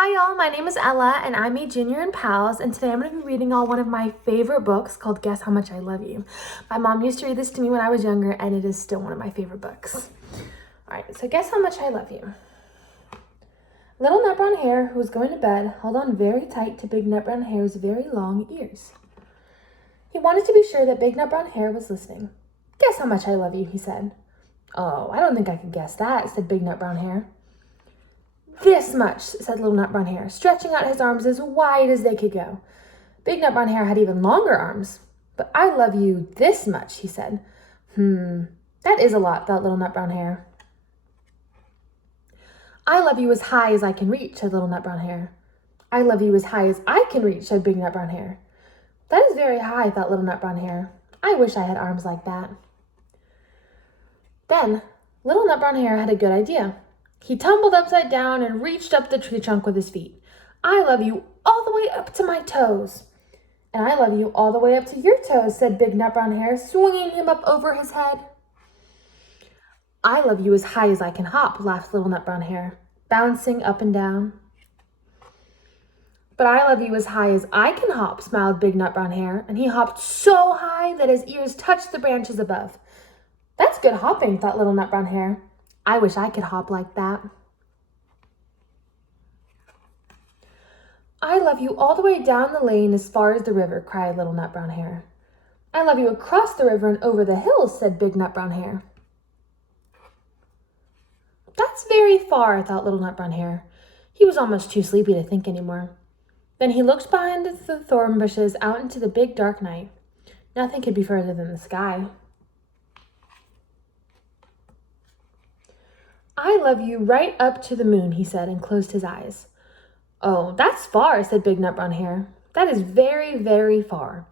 Hi y'all, my name is Ella and I'm a junior in PALS, and today I'm going to be reading all one of my favorite books called Guess How Much I Love You. My mom used to read this to me when I was younger and it is still one of my favorite books. Alright, so Guess How Much I Love You. Little nut brown hare who was going to bed held on very tight to big nut brown hare's very long ears. He wanted to be sure that big nut brown hare was listening. Guess how much I love you, he said. Oh, I don't think I could guess that, said big nut brown hare. This much, said little nut brown hare, stretching out his arms as wide as they could go. Big nut brown hare had even longer arms. But I love you this much, he said. That is a lot, thought little nut brown hare. I love you as high as I can reach, said little nut brown hare. I love you as high as I can reach, said big nut brown hare. That is very high, thought little nut brown hare. I wish I had arms like that. Then, little nut brown hare had a good idea. He tumbled upside down and reached up the tree trunk with his feet. I love you all the way up to my toes. And I love you all the way up to your toes, said big nut brown hare, swinging him up over his head. I love you as high as I can hop, laughed little nut brown hare, bouncing up and down. But I love you as high as I can hop, smiled big nut brown hare, and he hopped so high that his ears touched the branches above. That's good hopping, thought little nut brown hare. I wish I could hop like that. I love you all the way down the lane as far as the river, cried little nut brown hare. I love you across the river and over the hills, said big nut brown hare. That's very far, thought little nut brown hare. He was almost too sleepy to think anymore. Then he looked behind the thorn bushes out into the big dark night. Nothing could be further than the sky. I love you right up to the moon, he said, and closed his eyes. Oh, that's far, said big nut brown hare. That is very, very far.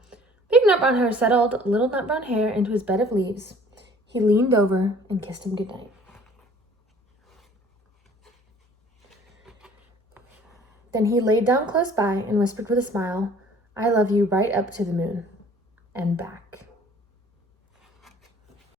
Big nut brown hare settled little nut brown hare into his bed of leaves. He leaned over and kissed him goodnight. Then he laid down close by and whispered with a smile, I love you right up to the moon and back.